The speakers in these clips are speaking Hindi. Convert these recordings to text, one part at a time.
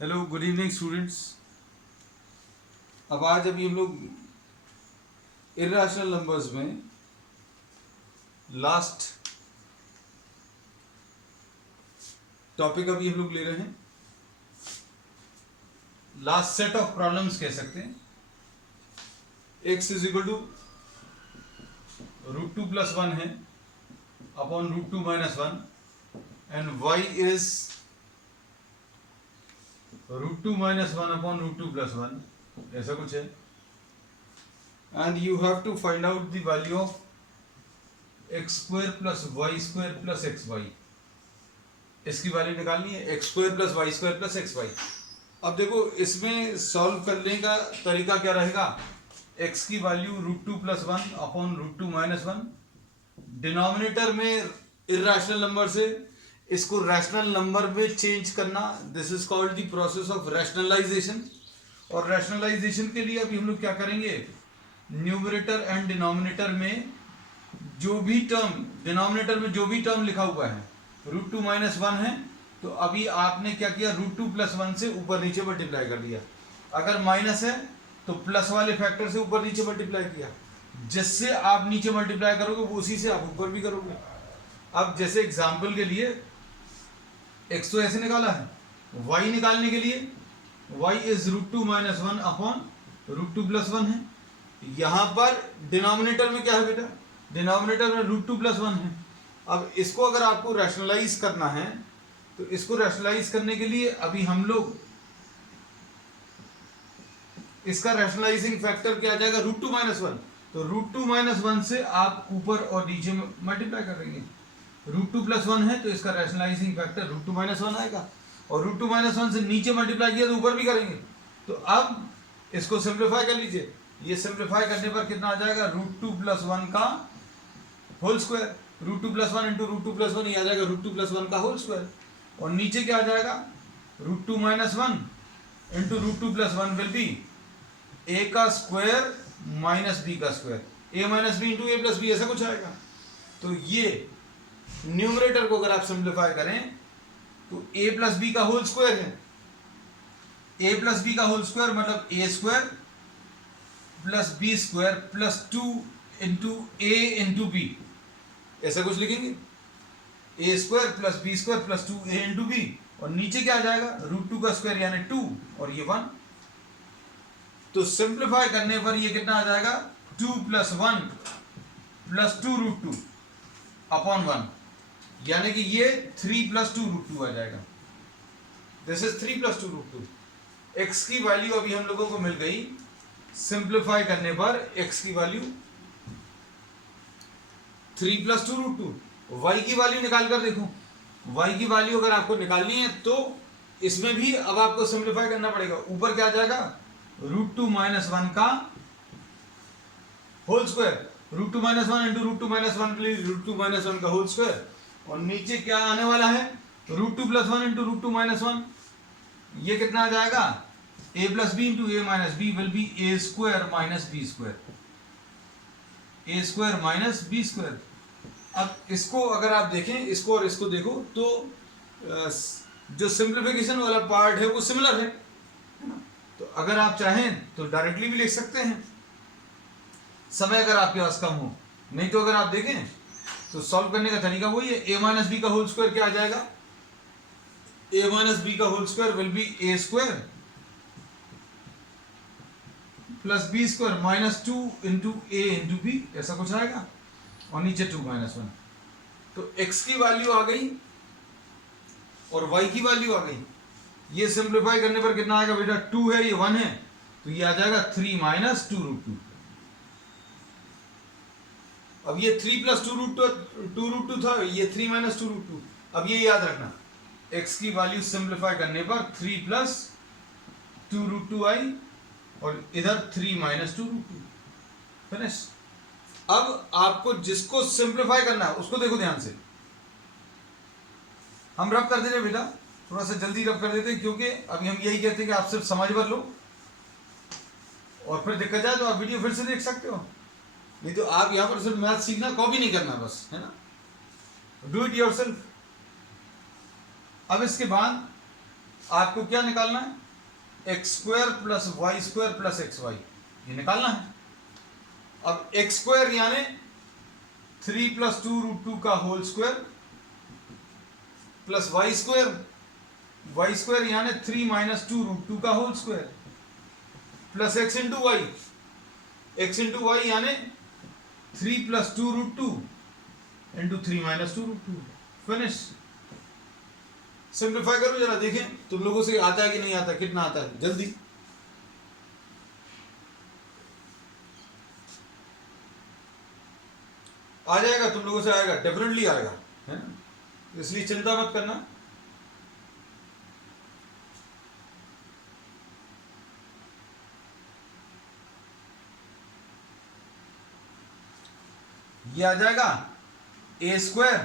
Hello good evening students. अब अभी हम लोग इर्रेशनल नंबर्स में लास्ट टॉपिक अभी हम लोग ले रहे हैं। लास्ट सेट ऑफ प्रॉब्लम्स कह सकते हैं। x इज इक्वल टू √2 + 1 है upon √2 - 1 and y is √2 - 1 upon √2 + 1, ऐसा कुछ है। And you have to find out the value of x² + y² + xy। इसकी वैल्यू निकालनी है, x² + y² + xy। अब देखो इसमें सॉल्व करने का तरीका क्या रहेगा। x की वैल्यू √2 + 1 अपॉन √2 - 1, डिनोमिनेटर में इर्रेशनल नंबर से इसको रैशनल नंबर में चेंज करना, this is called the process of rationalisation. और रैशनलाइजेशन के लिए अभी हम लोग क्या करेंगे, न्यूमरेटर एंड डिनोमिनेटर में जो भी टर्म, डिनोमिनेटर में जो भी टर्म लिखा हुआ है √2 - 1 है, तो अभी आपने क्या किया, √2 + 1 से ऊपर नीचे मल्टीप्लाई कर दिया। अगर माइनस है तो प्लस वाले फैक्टर से ऊपर नीचे मल्टीप्लाई किया। जिससे आप नीचे मल्टीप्लाई करोगे वो उसी से आप ऊपर भी करोगे। अब जैसे एग्जाम्पल के लिए x तो ऐसे निकाला है, y निकालने के लिए y इज √2 - 1 अपॉन √2 + 1 है। यहां पर डिनोमिनेटर में क्या है बेटा, डिनोमिनेटर में √2 + 1 है। अब इसको अगर आपको रैशनलाइज करना है तो इसको रैशनलाइज करने के लिए अभी हम लोग इसका रैशनलाइजिंग फैक्टर क्या आ जाएगा, √2 - 1। तो √2 - 1 से आप ऊपर और नीचे मल्टीप्लाई करेंगे। √2 + 1 है तो इसका रैशनलाइजिंग फैक्टर √2 - 1 आएगा, और √2 - 1 से नीचे मल्टीप्लाई किया तो ऊपर भी करेंगे। तो अब इसको सिंप्लीफाई कर लीजिए। ये सिंप्लीफाई करने पर कितना आ जाएगा, √2 + 1 का होल स्क्वायर। √2 + 1 इंटू √2 + 1 ये आ जाएगा √2 + 1 का होल स्क्वायर। और नीचे क्या आ जाएगा, √2 - 1 इंटू √2 + 1 विल बी a का स्क्वायर माइनस b का square, a - b into a + b, ऐसा कुछ आएगा। तो ये न्यूमरेटर को अगर आप सिंप्लीफाई करें तो a + b का होल स्क्वायर है। a + b का होल स्क्वायर मतलब a² + b² + 2 into a into b, ऐसा कुछ लिखेंगे। a² + b² + 2a into b, और नीचे क्या आ जाएगा, √2 का स्क्वायर यानी 2 और ये 1। तो सिंप्लीफाई करने पर ये कितना आ जाएगा, 2 + 1 + 2 √2 अपॉन 1, यानी कि ये 3 + 2 √2 आ जाएगा। This is 3 + 2 √2। x की वैल्यू अभी हम लोगों को मिल गई, सिंप्लीफाई करने पर x की वैल्यू 3 + 2 √2। y की वैल्यू निकाल कर देखो, y की वैल्यू अगर आपको निकालनी है तो इसमें भी अब आपको सिंप्लीफाई करना पड़ेगा। ऊपर क्या आ जाएगा, √2 - 1 का होल स्क्वायर, √2 - 1 इंटू √2 - 1 √2 - 1 का होल स्क्वायर, और नीचे क्या आने वाला है, √2 + 1 इंटू √2 - 1, ये कितना आ जाएगा, a + b into a - b will be a² - b², a² - b²। अब इसको अगर आप देखें, इसको और इसको देखो तो जो सिंप्लीफिकेशन वाला पार्ट है वो सिमिलर है ना। तो अगर आप चाहें तो डायरेक्टली भी लिख सकते हैं, समय अगर आपके पास कम हो। नहीं तो अगर आप देखें तो सॉल्व करने का तरीका वही है, a - b का होल स्क्वायर क्या आ जाएगा, a - b का whole square will be a² + b² - 2 into a into b, ऐसा कुछ आएगा, और नीचे 2 - 1। तो x की वैल्यू आ गई और y की वैल्यू आ गई। ये सिंप्लीफाई करने पर कितना आएगा बेटा, 2 है, ये 1 है, तो ये आ जाएगा 3 - 2 √2। अब ये 3 + 2 √2 था, ये 3 - 2 √2। अब ये याद रखना, x की वैल्यू सिंप्लीफाई करने पर 3 + 2 √2 आई, और इधर 3 - 2 √2, फिनिश। अब आपको जिसको सिंप्लीफाई करना है उसको देखो ध्यान से। हम रब कर देते बेटा, थोड़ा सा जल्दी रब कर देते हैं, क्योंकि अभी हम यही कहते हैं कि आप सिर्फ समझ भर लो, और फिर दिक्कत जाए तो आप वीडियो फिर से देख सकते हो। नहीं तो आप यहां पर सिर्फ मैथ सीखना, कॉपी नहीं करना बस, है ना, डू इट योरसेल्फ। अब इसके बाद आपको क्या निकालना है, x square plus y square plus x y, ये निकालना है। अब एक्स स्क्वायर यानी 3 + 2√2 का whole square plus y square यानी 3 - 2√2 का whole square plus x into y यानी 3 + 2√2 इंटू 3 - 2√2। फिनिश। सिंप्लीफाई करो जरा, देखें तुम लोगों से आता है कि नहीं आता, कितना आता है जल्दी। आ जाएगा, तुम लोगों से आएगा, डेफिनेटली आएगा, है ना, इसलिए चिंता मत करना। ये आ जाएगा ए स्क्वायर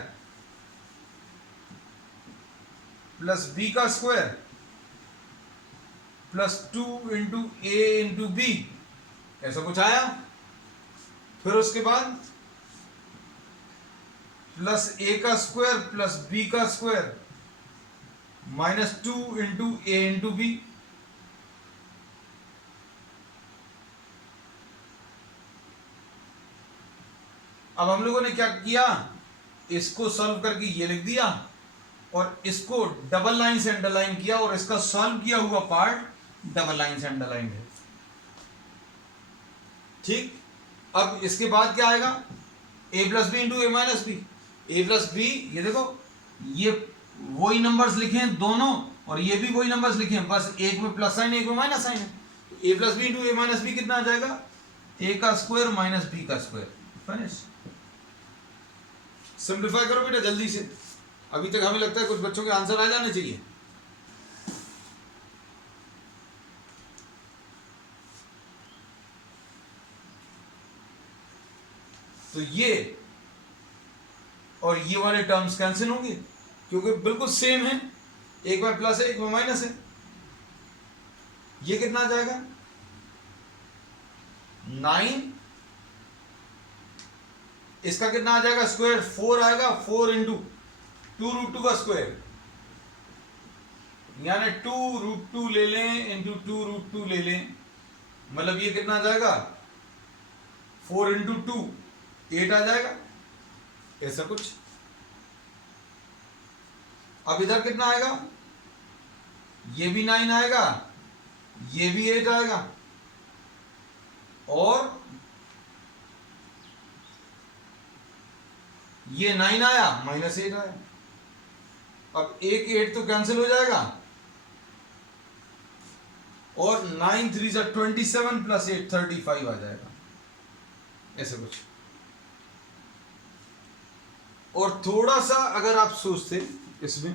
प्लस बी का स्क्वायर प्लस 2 × a × b, ऐसा कुछ आया। फिर उसके बाद प्लस a का स्क्वायर प्लस b का स्क्वायर -2 × a × b, अब हम लोगों ने क्या किया, इसको सॉल्व करके ये लिख दिया और इसको डबल लाइन से अंडरलाइन किया और इसका सॉल्व किया हुआ पार्ट डबल लाइन से अंडरलाइन है। ठीक, अब इसके बाद क्या आएगा, a + b × a - b, a + b, ये देखो ये वही नंबर्स लिखे हैं दोनों और ये भी वही नंबर्स लिखे हैं, बस एक में प्लस साइन एक में माइनस साइन है। तो a + b × a - b कितना आ जाएगा, a का स्क्वायर माइनस b का स्क्वायर। फिनिश। सिंप्लीफाई करो बेटा जल्दी से, अभी तक हमें लगता है कुछ बच्चों के आंसर आ जाने चाहिए। तो ये और ये वाले टर्म्स कैंसिल होंगे क्योंकि बिल्कुल सेम है, एक में प्लस है एक में माइनस है। ये कितना आ जाएगा, 9, इसका कितना आ जाएगा स्क्वायर, 4 आएगा, 4 × 2√2 का स्क्वायर यानी 2√2 ले लें इंटू 2√2 ले लें, मतलब ये कितना आ जाएगा 4 × 2 8 आ जाएगा, ऐसा कुछ। अब इधर कितना आएगा, ये भी 9 आएगा, ये भी 8 आएगा और ये 9 आया -8 आया। अब एक 8 तो कैंसिल हो जाएगा और 9 × 3 = 27 + 8 35 आ जाएगा, ऐसे कुछ। और थोड़ा सा अगर आप सोचते, इसमें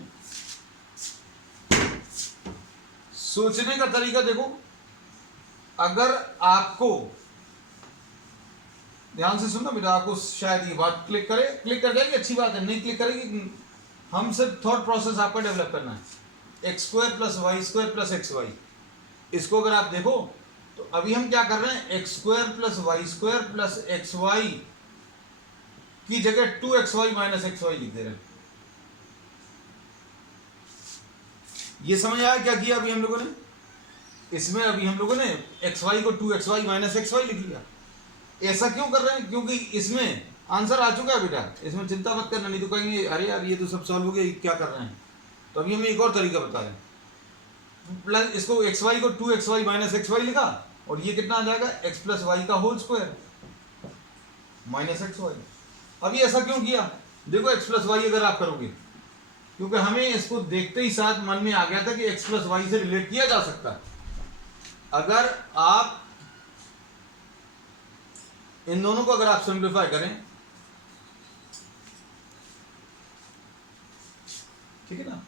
सोचने का तरीका देखो, अगर आपको ध्यान से सुनना बेटा, आपको शायद ये बात क्लिक कर जाएगी, अच्छी बात है, नहीं क्लिक करेगी, हम सिर्फ थॉट प्रोसेस आपका डेवलप करना है। x² + y² + xy, इसको अगर आप देखो तो अभी हम क्या कर रहे हैं, x² + y² + xy की जगह 2xy - xy लिख दे रहे हैं। ये समझ आया क्या किया अभी हम लोगों ने, इसमें अभी हम लोगों ने xy को 2xy - xy लिख लिया। ऐसा क्यों कर रहे हैं, क्योंकि इसमें आंसर आ चुका है बेटा, इसमें चिंता मत करना, नहीं तो कहेंगे अरे यार ये तो सब सॉल्व हो गया, क्या कर रहे हैं। तो अभी हमें एक और तरीका बता रहे हैं, प्लस इसको xy को 2xy - xy लिखा और ये कितना आ जाएगा, x + y का होल स्क्वायर माइनस xy। अभी ऐसा क्यों किया, देखो x + y अगर आप करोगे, क्योंकि हमें इसको देखते ही साथ मन में आ गया था कि x + y से रिलेट किया जा सकता है। अगर आप इन दोनों को अगर आप सिंप्लीफाई करें, ठीक है ना,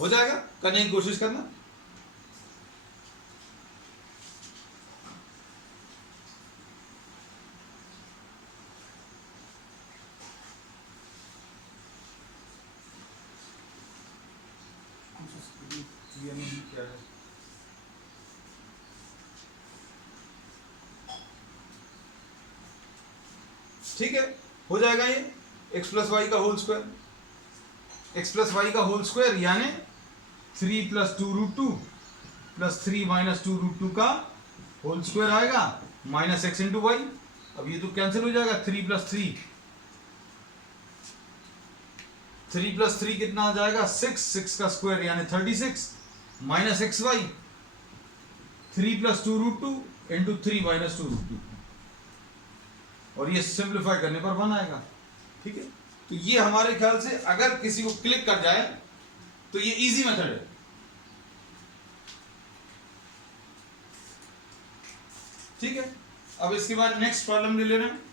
हो जाएगा, करने की कोशिश करना। क्या है, ठीक है, हो जाएगा ये x + y का होल स्क्वायर, x + y का होल स्क्वायर यानी 3 plus 2 root 2 plus 3 minus 2 root 2 का होल स्क्वायर आएगा माइनस एक्स इंटू वाई। अब ये तो कैंसिल हो जाएगा, 3 प्लस 3 कितना आ जाएगा 6 का स्क्वायर यानी 36 minus x y 3 plus 2 root 2 into 3 minus 2 root 2 और ये सिंप्लीफाई करने पर 1 आएगा। ठीक है, तो ये हमारे ख्याल से अगर किसी को क्लिक कर जाए तो ये इजी मेथड है। ठीक है, अब इसके बाद नेक्स्ट प्रॉब्लम ले ले रहे हैं।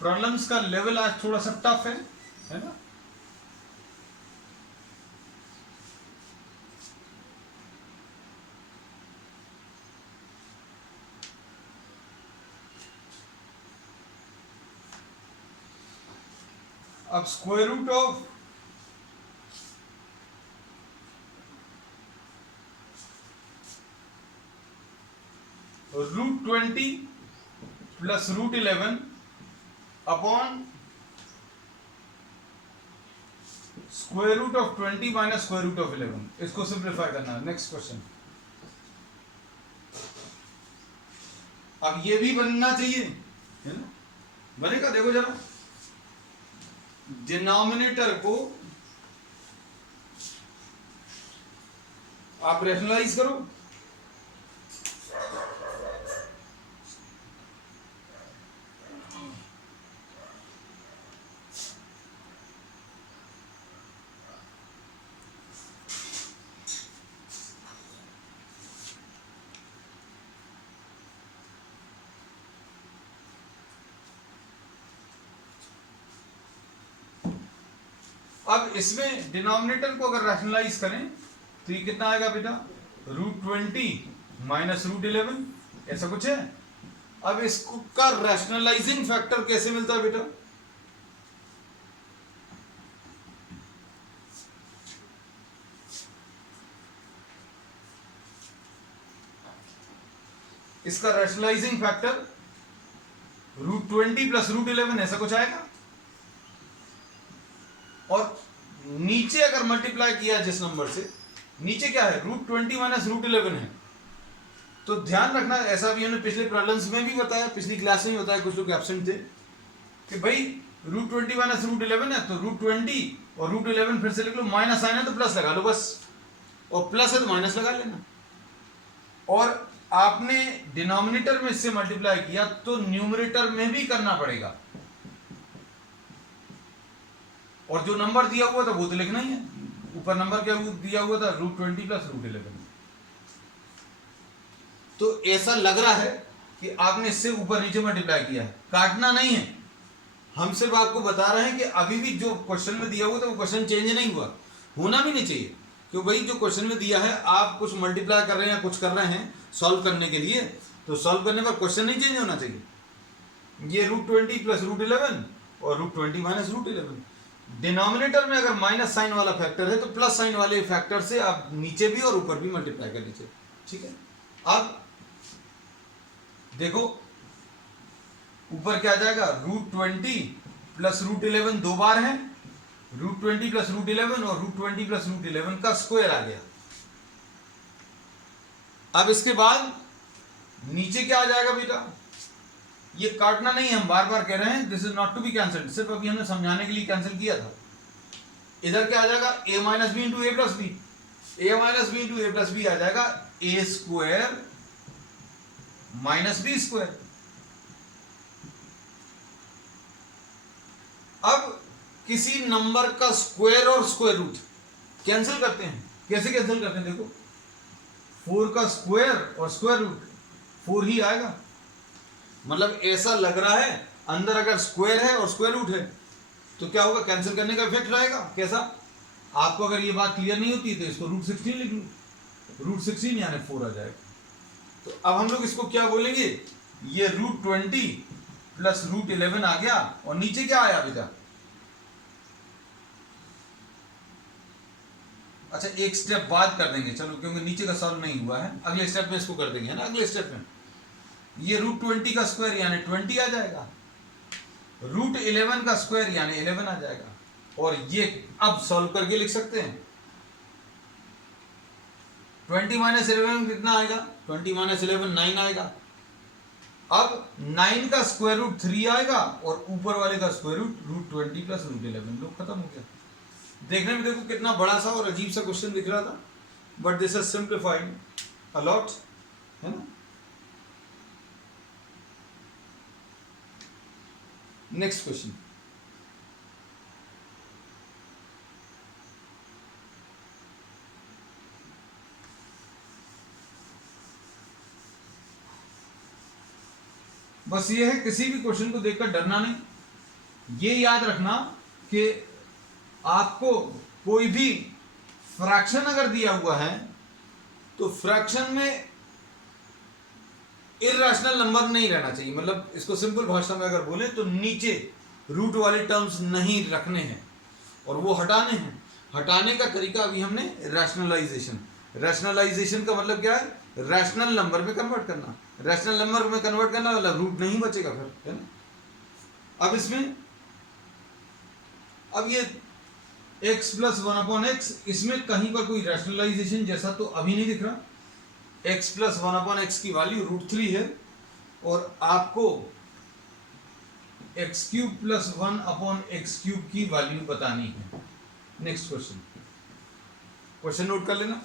प्रॉब्लम्स का लेवल आज थोड़ा सा टफ है ना। अब square root of √20 plus √11 upon square root of 20 minus square root of 11, इसको सिंप्लीफाई करना है। Next question. अब ये भी बनना चाहिए, है ना, बनेगा। देखो जरा, डिनोमिनेटर को आप रैशनलाइज करो। अब इसमें डिनोमिनेटर को अगर रैशनलाइज करें तो ये कितना आएगा बेटा, √20 माइनस √11, ऐसा कुछ है। अब इसको का रैशनलाइजिंग फैक्टर कैसे मिलता है बेटा, इसका रैशनलाइजिंग फैक्टर √20 प्लस √11 ऐसा कुछ आएगा। और नीचे अगर मल्टीप्लाई किया जिस नंबर से, नीचे क्या है, √20 माइनस √11 है। तो ध्यान रखना, ऐसा भी हमने पिछले प्रॉब्लम्स में भी बताया, पिछली क्लास में ही बताया, कुछ लोग एब्सेंट थे, कि भाई √20 माइनस √11 है तो √20 और √11 फिर से लिख लो, माइनस साइन है तो प्लस लगा लो बस, और प्लस है तो माइनस लगा लेना। और आपने डिनोमिनेटर में इससे मल्टीप्लाई किया तो न्यूमरेटर में भी करना पड़ेगा, और जो नंबर दिया हुआ था वो तो लिखना ही है। ऊपर नंबर क्या दिया हुआ था, √20 प्लस √11। तो ऐसा लग रहा है कि आपने इससे ऊपर नीचे मल्टीप्लाई किया है, काटना नहीं है। हम सिर्फ आपको बता रहे हैं कि अभी भी जो क्वेश्चन में दिया हुआ था वो क्वेश्चन चेंज नहीं हुआ, होना भी नहीं चाहिए, क्योंकि भाई जो क्वेश्चन में दिया है आप कुछ मल्टीप्लाई कर रहे हैं, कुछ कर रहे हैं सॉल्व करने के लिए, तो सॉल्व करने पर क्वेश्चन नहीं चेंज होना चाहिए। ये √20 प्लस √11 और √20 माइनस √11। डिनोमिनेटर में अगर माइनस साइन वाला फैक्टर है तो प्लस साइन वाले फैक्टर से आप नीचे भी और ऊपर भी मल्टीप्लाई कर लीजिए। ठीक है, अब देखो ऊपर क्या आ जाएगा, √20 प्लस √11 दो बार है, √20 प्लस √11 और √20 प्लस √11 का स्क्वायर आ गया। अब इसके बाद नीचे क्या आ जाएगा बेटा, ये काटना नहीं है, हम बार बार कह रहे हैं, this is not to be cancelled, सिर्फ अभी हमने समझाने के लिए कैंसिल किया था। इधर क्या आ जाएगा, a minus B into A plus B, a minus B into A plus B आ जाएगा a square minus B square. अब किसी नंबर का स्क्वायर और स्क्वायर रूट कैंसिल करते हैं, कैसे कैंसिल करते हैं, देखो 4 का स्क्वायर और स्क्वायर रूट 4 ही आएगा। मतलब ऐसा लग रहा है अंदर अगर स्क्वायर है और स्क्वायर रूट है तो क्या होगा, कैंसिल करने का इफेक्ट रहेगा। कैसा, आपको अगर ये बात क्लियर नहीं होती तो इसको √16 लिख लो, √16 यानी 4 आ जाएगा। तो अब हम लोग इसको क्या बोलेंगे, ये √20 प्लस √11 आ गया, और नीचे क्या आया बेटा, अच्छा एक स्टेप बाद कर देंगे चलो, क्योंकि नीचे का सॉल्व नहीं हुआ है, अगले स्टेप में इसको कर देंगे, है ना। अगले स्टेप में ये √20 का स्क्वायर यानी 20 आ जाएगा, √11 का स्क्वायर यानी 11 आ जाएगा, और ये अब सॉल्व करके लिख सकते हैं। 20 माइनस 11 कितना आएगा, 20 माइनस 11 9 आएगा। अब 9 का स्क्वायर रूट 3 आएगा और ऊपर वाले का स्क्वायर रूट √20 प्लस √11, लोग खत्म हो गया। देखने में देखो कितना बड़ा सा और अजीब सा क्वेश्चन दिख रहा था, but this is simplified a lot, है ना। नेक्स्ट क्वेश्चन, बस ये है किसी भी क्वेश्चन को देखकर डरना नहीं। ये याद रखना कि आपको कोई भी फ्रैक्शन अगर दिया हुआ है तो फ्रैक्शन में इर्रेशनल नंबर नहीं रहना चाहिए, मतलब इसको सिंपल भाषा में अगर बोले तो नीचे रूट वाले टर्म्स नहीं रखने हैं और वो हटाने हैं। हटाने का तरीका अभी हमने रैशनलाइजेशन, रैशनलाइजेशन का मतलब क्या है, रैशनल नंबर में कन्वर्ट करना, रैशनल नंबर में कन्वर्ट करना मतलब रूट नहीं बचेगा फिर, है ना। अब इसमें अब ये x प्लस 1/x, इसमें कहीं पर कोई रैशनलाइजेशन जैसा तो अभी नहीं दिख रहा। x प्लस 1/x की वैल्यू √3 है और आपको x³ प्लस 1/x³ की वैल्यू बतानी है। नेक्स्ट क्वेश्चन, क्वेश्चन नोट कर लेना।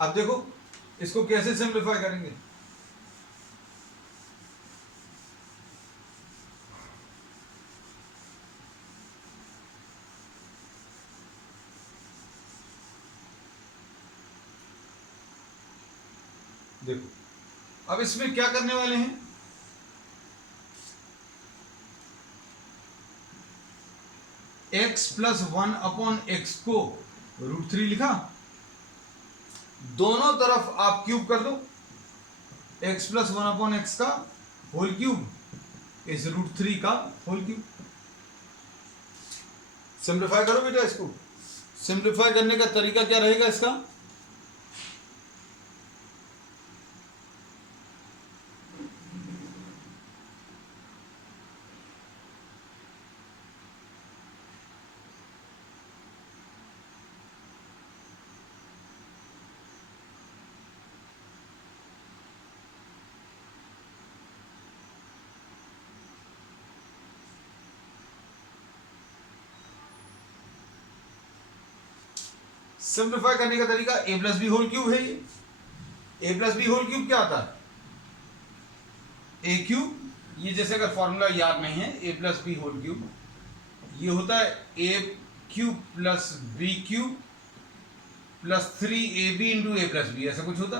अब देखो इसको कैसे सिंप्लीफाई करेंगे। देखो अब इसमें क्या करने वाले हैं, x प्लस 1/x को √3 लिखा, दोनों तरफ आप क्यूब कर दो, x प्लस 1/x का होल क्यूब इस √3 का होल क्यूब। सिंप्लीफाई करो बेटा इसको। सिंप्लीफाई करने का तरीका क्या रहेगा इसका, सिंप्लीफाई करने का तरीका a plus b whole cube है। ये a plus b whole cube क्या आता है, a क्यूब, ये जैसे अगर फॉर्मूला याद नहीं है a plus b whole cube, ये होता है a³ प्लस b³ plus 3ab into a plus b, ऐसा कुछ होता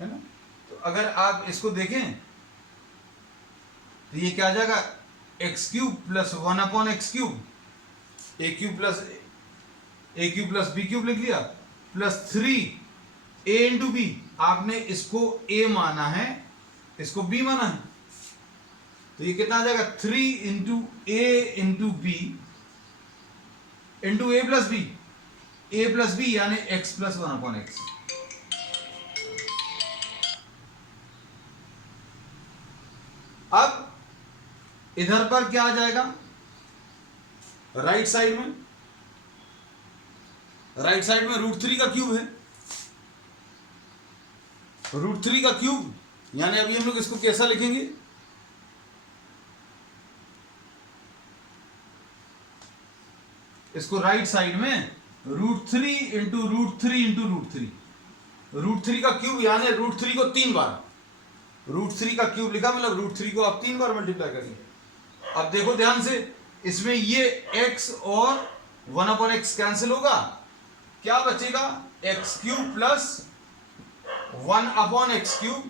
है ना। तो अगर आप इसको देखें तो ये क्या आ जाएगा, x³ प्लस 1/x³ a³ प्लस b³ लिख लिया प्लस 3a इंटू बी, आपने इसको a माना है इसको b माना है, तो ये कितना आ जाएगा 3 into a into b into a plus b यानी x प्लस 1/x। अब इधर पर क्या आ जाएगा, राइट साइड में √3 का क्यूब है, √3 का क्यूब यानी अभी हम लोग इसको कैसा लिखेंगे, इसको राइट साइड में √3 इंटू √3 इंटू √3 का क्यूब यानी √3 को 3 बार, √3 का क्यूब लिखा मतलब √3 को आप 3 बार मल्टीप्लाई करेंगे। अब देखो ध्यान से, इसमें ये x और 1/x कैंसिल होगा, क्या बचेगा x³ plus 1/x³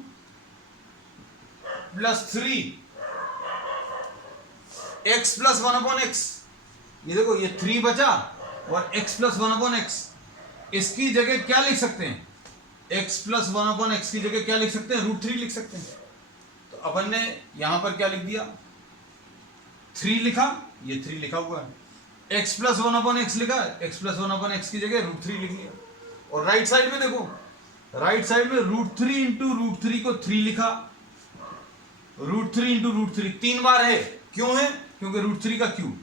plus 3x plus 1/x, ये देखो ये 3 बचा और x प्लस 1/x, इसकी जगह क्या लिख सकते हैं, x प्लस 1/x की जगह क्या लिख सकते हैं, √3 लिख सकते हैं। तो अपन ने यहां पर क्या लिख दिया, 3 लिखा, ये 3 लिखा हुआ है, x प्लस 1/x लिखा है, x प्लस 1/x की जगह √3 लिख लिया। और राइट साइड में देखो, राइट साइड में √3 इंटू √3 को 3 लिखा, √3 इंटू √3 3 बार है, क्यों है, क्योंकि √3 का क्यूब,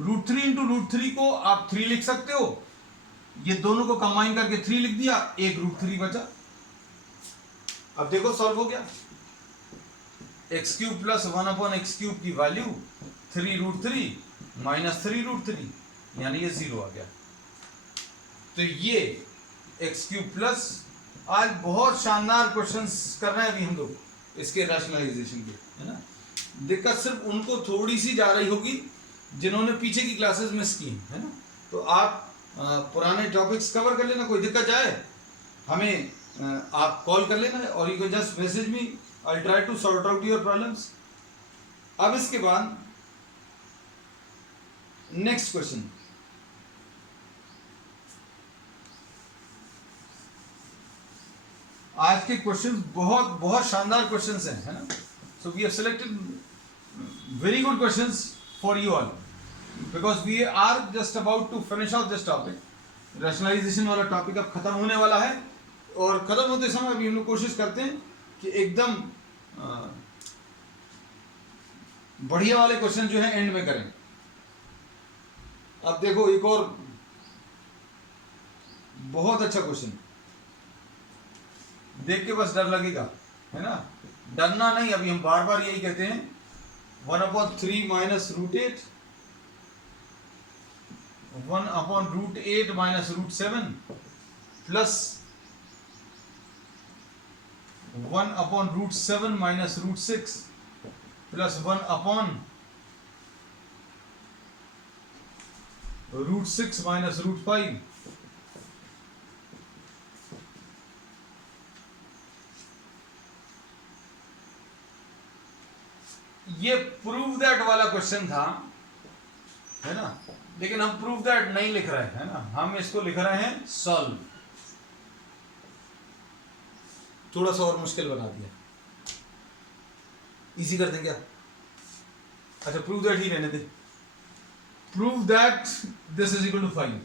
√3 इंटू √3 को आप 3 लिख सकते हो, ये दोनों को कंबाइन करके 3 लिख दिया, एक √3 बचा। अब देखो सॉल्व हो गया, x³ प्लस 1/x³ की वैल्यू 3√3 माइनस 3√3, यानी ये 0 आ गया। तो ये x³ प्लस, आज बहुत शानदार क्वेश्चंस कर रहे हैं अभी हम लोग इसके रैशनलाइजेशन के, है ना। दिक्कत सिर्फ उनको थोड़ी सी जा रही होगी जिन्होंने पीछे की क्लासेस मिस की, है ना। तो आप पुराने टॉपिक्स कवर कर लेना, कोई दिक्कत जाए हमें आप कॉल कर लेना, और you can just message me, I try to sort out your problems. अब इसके बाद नेक्स्ट क्वेश्चन, आज के क्वेश्चंस बहुत बहुत शानदार क्वेश्चंस हैं, है ना। So we have selected very good questions for you all, because we are just about to finish off this topic. Rationalisation वाला टॉपिक अब खत्म होने वाला है, और खत्म होते समय अभी हम लोग कोशिश करते हैं कि एकदम बढ़िया वाले क्वेश्चन जो है एंड में करें। अब देखो एक और बहुत अच्छा क्वेश्चन, देख के बस डर लगेगा, है ना। डरना नहीं, अभी हम बार बार यही कहते हैं, 1/3 minus √8, 1/√8 minus √7 plus 1/√7 minus √6 plus 1/√6 minus √5। ये प्रूव दैट वाला क्वेश्चन था, है ना, लेकिन हम प्रूव दैट नहीं लिख रहे हैं, है ना, हम इसको लिख रहे हैं सॉल्व। थोड़ा सा और मुश्किल बना दिया, इजी कर दें क्या? अच्छा प्रूव दैट ही रहने दे, prove that this is equal to 5।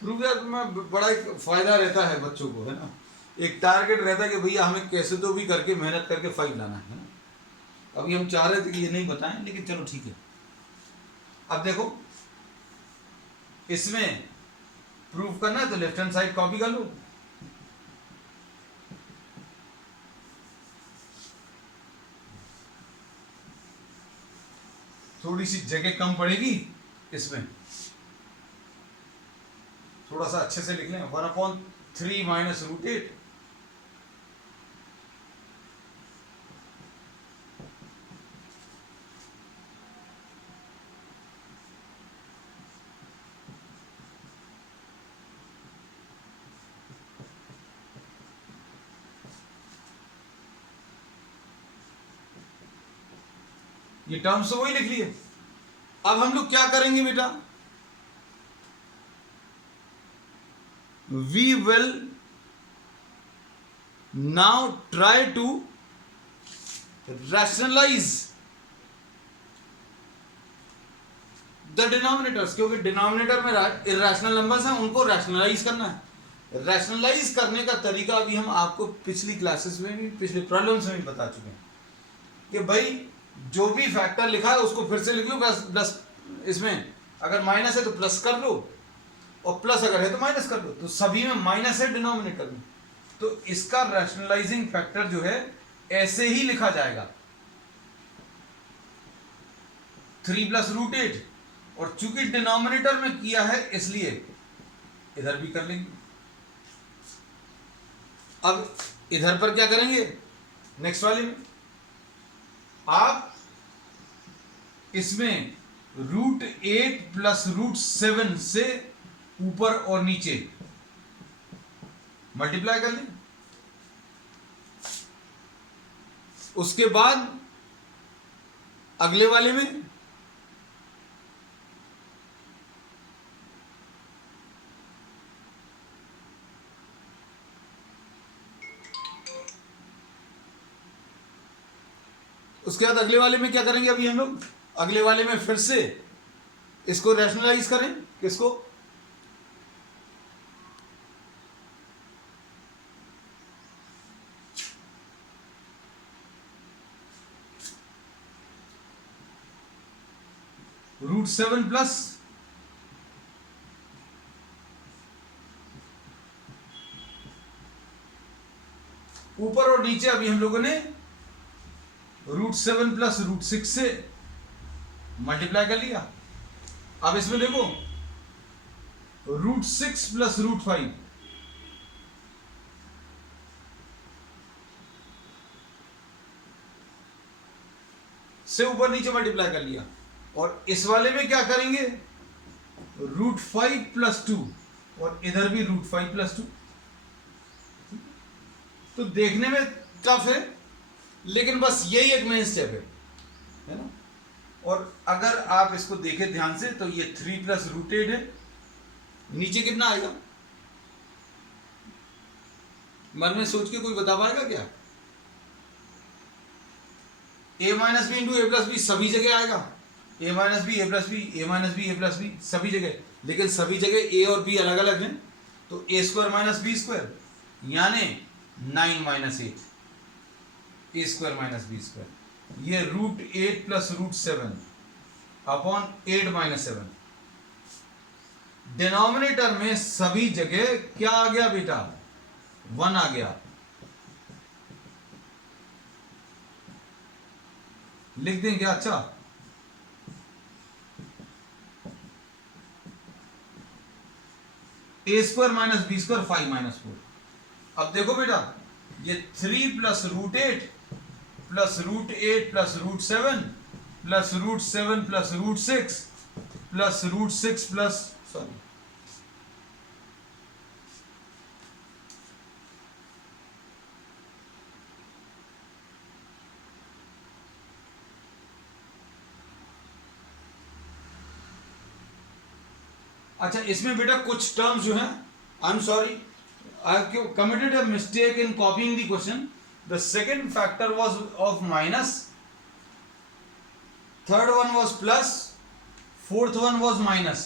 Prove that में बड़ा एक फायदा रहता है बच्चों को, है ना, एक टारगेट रहता है कि भैया हमें कैसे तो भी करके मेहनत करके 5 लाना है ना। अभी हम चाह रहे थे कि ये नहीं बताएं, लेकिन चलो ठीक है। अब देखो इसमें प्रूफ करना है तो लेफ्ट हैंड साइड कॉपी कर लो, थोड़ी सी जगह कम पड़ेगी इसमें, थोड़ा सा अच्छे से लिख लें। 1/3 माइनस √8 ये टर्म्स तो वही लिख लिए। अब हम लोग क्या करेंगे बेटा, we will now try to rationalise the denominators, क्योंकि डिनोमिनेटर में इर्रेशनल नंबर्स हैं, उनको रैशनलाइज करना है। रैशनलाइज करने का तरीका अभी हम आपको पिछली क्लासेस में भी, पिछले प्रॉब्लम्स में भी बता चुके हैं कि भाई जो भी फैक्टर लिखा है उसको फिर से लिख लो, बस प्लस, इसमें अगर माइनस है तो प्लस कर लो, और प्लस अगर है तो माइनस कर लो, तो सभी में माइनस है डिनोमिनेटर में, तो इसका रैशनलाइजिंग फैक्टर जो है ऐसे ही लिखा जाएगा 3 प्लस √8, और चूंकि डिनोमिनेटर में किया है इसलिए इधर भी कर लेंगे। अब इधर पर क्या करेंगे, नेक्स्ट वाले में आप इसमें √8 प्लस √7 से ऊपर और नीचे मल्टीप्लाई कर लें। उसके बाद अगले वाले में उसके बाद अगले वाले में क्या करेंगे, अभी हम लोग अगले वाले में फिर से इसको रैशनलाइज करें, किसको, √7 प्लस ऊपर और नीचे अभी हम लोगों ने √7 प्लस √6 से मल्टीप्लाई कर लिया। अब इसमें देखो √6 प्लस √5 से ऊपर नीचे मल्टीप्लाई कर लिया। और इस वाले में क्या करेंगे, √5 प्लस 2 और इधर भी √5 प्लस 2। तो देखने में टफ है, लेकिन बस यही एक मेन स्टेप है ना। और अगर आप इसको देखें ध्यान से तो ये 3 प्लस √8 है, नीचे कितना आएगा, मन में सोच के कोई बता पाएगा क्या, a minus B into A plus b सभी जगह आएगा, a minus b a plus b, a minus b a plus b सभी जगह, लेकिन सभी जगह a और b अलग अलग हैं। तो a² माइनस b² यानी 9 माइनस 8, a² माइनस b², ये √8 प्लस √7 अपॉन 8 माइनस 7। डिनोमिनेटर में सभी जगह क्या आ गया बेटा, 1 आ गया। लिख दें क्या, अच्छा a² माइनस b² 5 माइनस 4। अब देखो बेटा ये 3 plus √8 plus √8 plus √7 plus √7 plus √6 plus √6 plus sorry अच्छा, इसमें बेटा कुछ टर्म्स जो हैं, I am sorry, I have committed a mistake in copying the question. The second factor was of minus, third one was plus, fourth one was minus,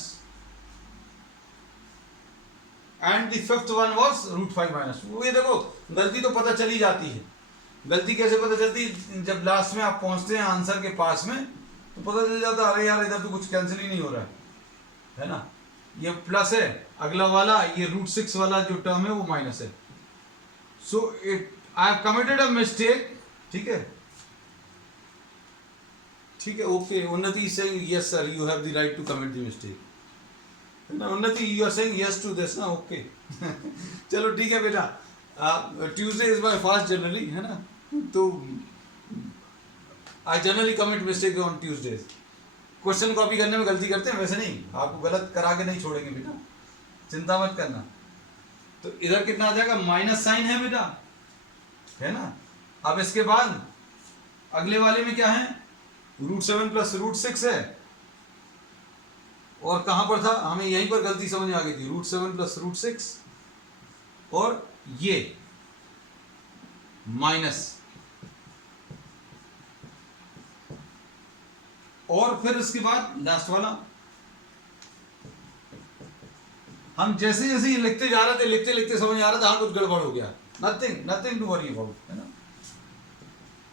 and the fifth one was √5 minus 2। ये देखो गलती तो पता चली जाती है। गलती कैसे पता चलती है, जब लास्ट में आप पहुंचते हैं आंसर के पास में तो पता चल जाता है, अरे यार इधर तो कुछ कैंसिल ही नहीं हो रहा है ना, ये प्लस है, अगला वाला ये √6 वाला जो टर्म है वो माइनस है। So it I have committed a mistake, ठीक है ठीक है, okay. Unnati is saying yes sir, you have the right to commit the mistake ना, Unnati you are saying yes to this ना, ओके। चलो ठीक है बेटा, Tuesday is my fast generally, है ना, तो I generally commit mistake on Tuesdays. Question copy करने में गलती करते हैं, वैसे नहीं, आपको गलत करा के नहीं छोड़ेंगे बेटा, चिंता मत करना। तो इधर कितना आ जाएगा, माइनस साइन है बेटा, है ना। अब इसके बाद अगले वाले में क्या है, √7 प्लस √6 है, और कहां पर था, हमें यहीं पर गलती समझ में आ गई थी, √7 प्लस √6 और ये माइनस, और फिर उसके बाद लास्ट वाला। हम जैसे जैसे ये लिखते जा रहे थे, लिखते लिखते समझ आ रहा था हाँ कुछ गड़बड़ हो गया, नथिंग टू वरी अबाउट, है ना।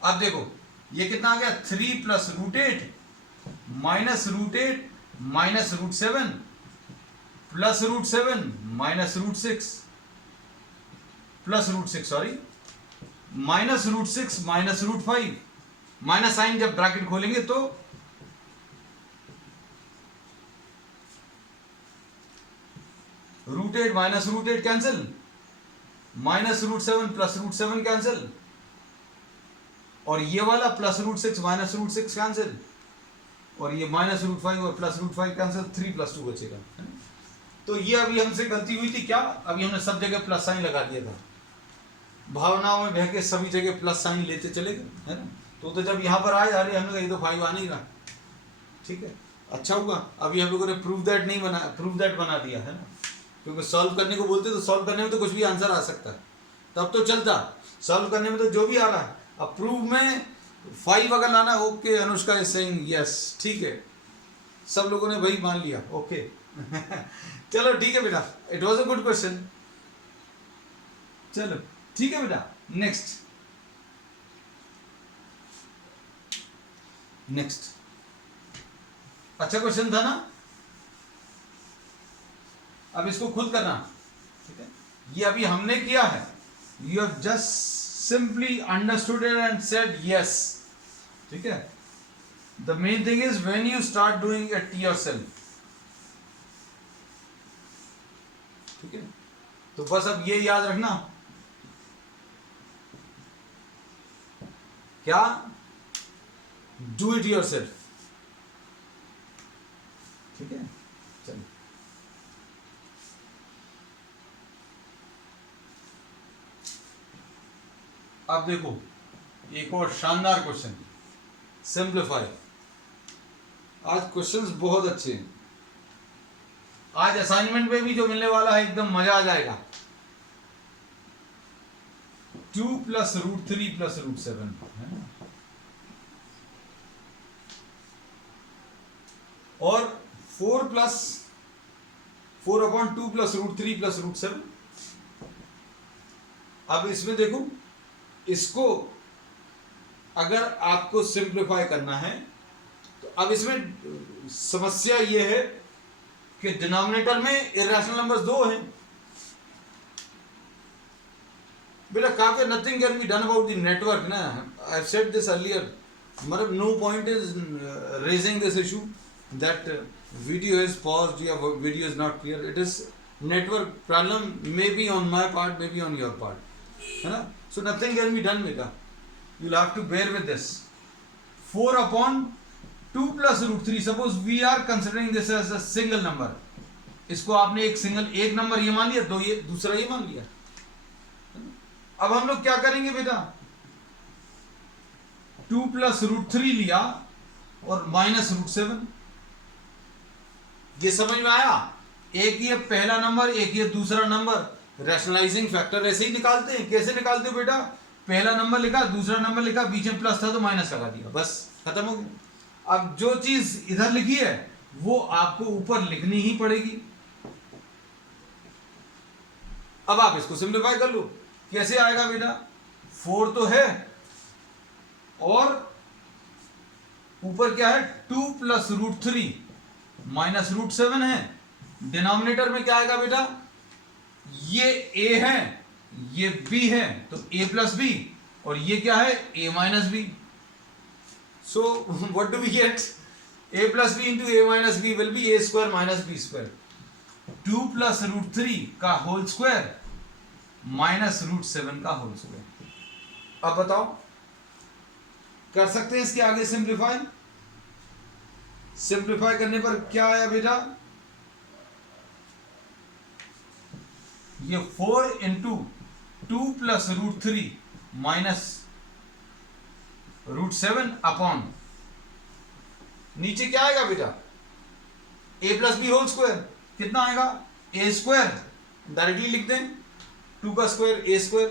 अब देखो ये कितना आ गया, 3 plus √8 minus √8 minus √7 plus √7 minus √6 plus √6 sorry minus √6 minus √5, minus sign जब ब्रैकेट खोलेंगे तो √8 minus √8 cancel, minus √7 plus √7 cancel, और ये वाला प्लस √6 माइनस √6 कैंसिल, और ये माइनस √5 और प्लस √5 कैंसिल, 3 प्लस 2 बचेगा। तो ये अभी हमसे गलती हुई थी क्या, अभी हमने सब जगह प्लस साइन लगा दिया था, भावनाओं में बह के सभी जगह प्लस साइन लेते चले गए, है ना। तो जब यहाँ पर आए, अरे हम लोग ये तो 5 आ नहीं रहा, ठीक है, अच्छा हुआ अभी हम लोगों ने प्रूव दैट बना दिया, है ना, क्योंकि सॉल्व करने को बोलते तो सॉल्व करने में तो कुछ भी आंसर आ सकता है, तब तो चलता, सॉल्व करने में तो जो भी आ रहा है। अब प्रूव में 5 अगर लाना, okay Anushka is saying yes, ठीक है, सब लोगों ने वही मान लिया, ओके चलो ठीक है बेटा, it was a good question. चलो ठीक है बेटा, नेक्स्ट अच्छा क्वेश्चन था ना। अब इसको खुद करना, ठीक है, ये अभी हमने किया है, you have just simply understood it and said yes, ठीक है। The main thing is when you start doing it yourself, ठीक है। तो बस अब ये याद रखना, क्या, डू इट योरसेल्फ, ठीक है। चलिए अब देखो एक और शानदार क्वेश्चन, सिंप्लीफाई। आज क्वेश्चंस बहुत अच्छे हैं, आज असाइनमेंट में भी जो मिलने वाला है एकदम मजा आ जाएगा। 2 प्लस रूट 3 प्लस रूट 7 है ना, और 4 upon 2 plus root 3 plus root 7। अब इसमें देखो, इसको अगर आपको सिंप्लीफाई करना है तो अब इसमें समस्या ये है कि डिनोमिनेटर में इरेशनल नंबर्स 2 हैं बेटा, कहां पे nothing can be done about the network ना। आई सेड दिस अर्लियर, मतलब no point is raising this issue that video is paused या video is not clear, it is network problem, may be on my part, may be on your part, है ना। So nothing can be done बेटा, you'll have to bear with this। 4 upon 2 plus root 3, suppose we are considering this as a single number, इसको आपने एक नंबर ये मान लिया, दो ये दूसरा ये मान लिया। अब हम लोग क्या करेंगे बेटा, 2 plus root 3 लिया और माइनस रूट 7, ये समझ में आया। एक ये पहला नंबर, एक ये दूसरा नंबर, रैशनलाइजिंग फैक्टर ऐसे ही निकालते हैं। कैसे निकालते हो बेटा, पहला नंबर लिखा, दूसरा नंबर लिखा, बीच में प्लस था तो माइनस लगा दिया, बस खत्म हो गया। अब जो चीज इधर लिखी है वो आपको ऊपर लिखनी ही पड़ेगी। अब आप इसको सिंप्लीफाई कर लो, कैसे आएगा बेटा, 4 तो है और ऊपर क्या है, 2 प्लस रूट 3 माइनस रूट 7 है। डिनोमिनेटर में क्या आएगा बेटा, ये a है, ये b है, तो a प्लस बी, और ये क्या है, a minus b. So what do we get, a plus b into a minus b will be a square minus b square. 2 plus root 3 का होल स्क्वायर माइनस रूट 7 का होल स्क्वायर। अब बताओ, कर सकते हैं इसके आगे सिंप्लीफाई। सिंप्लीफाई करने पर क्या आया बेटा, ये 4 into 2 plus root 3 minus root 7 upon, नीचे क्या आएगा बेटा, a plus b whole square, कितना आएगा, a स्क्वायर, डायरेक्टली लिख दें, 2 का square a square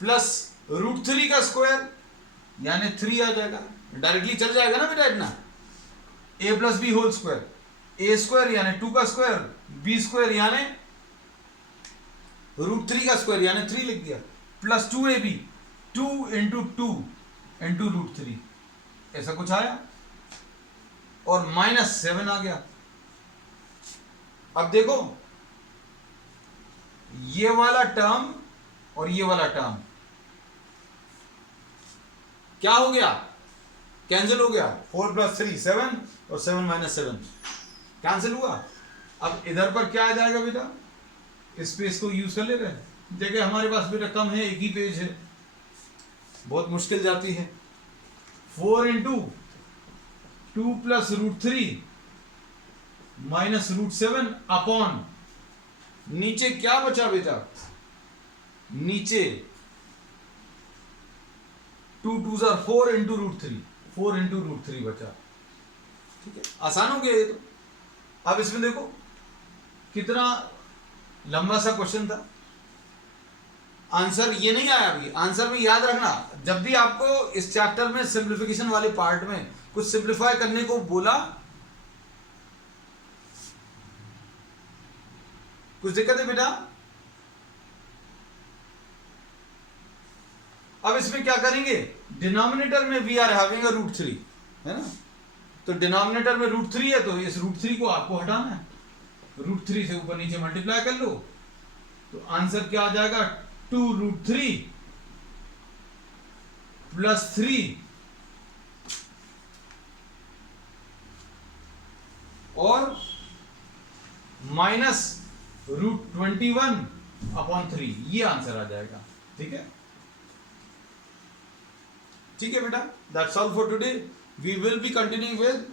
plus root 3 का स्क्वायर यानी 3 आ जाएगा, डायरेक्टली चल जाएगा ना बेटा इतना, a plus b whole square, a square यानी 2 का स्क्वायर, b स्क्वायर यानी रूट 3 का स्क्वायर यानी 3 लिख दिया, plus 2ab, 2 into 2 into root 3, ऐसा कुछ आया, और माइनस 7 आ गया। अब देखो ये वाला टर्म और ये वाला टर्म क्या हो गया, कैंसिल हो गया, 4 प्लस 3 7 और 7 माइनस 7 कैंसिल हुआ। अब इधर पर क्या आ जाएगा बेटा, स्पेस को यूज कर ले रहे हैं, जगह हमारे पास बेटा कम है, एक ही पेज है, बहुत मुश्किल जाती है। 4 into 2 plus root 3 minus root 7 upon, नीचे क्या बचा बेटा, नीचे 2 2 जार 4 इंटू रूट 3, 4 इंटू रूट 3 बचा, ठीक है, आसान हो गया ये तो। अब इसमें देखो कितना लंबा सा क्वेश्चन था। आंसर ये नहीं आया अभी, आंसर में याद रखना, जब भी आपको इस चैप्टर में सिंप्लीफिकेशन वाले पार्ट में कुछ सिंप्लीफाई करने को बोला, कुछ दिक्कत है बेटा? अब इसमें क्या करेंगे, डिनोमिनेटर में we are having a root 3 है ना, तो डिनोमिनेटर में रूट 3 है, तो इस रूट 3 को आपको हटाना है, रूट 3 से ऊपर नीचे मल्टीप्लाई कर लो, तो आंसर क्या आ जाएगा, 2√3 प्लस 3 और माइनस √21/3, ये आंसर आ जाएगा। ठीक है, ठीक है बेटा, that's all for today. We will be continuing with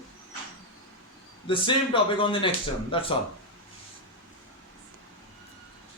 the same topic on the next term, that's all.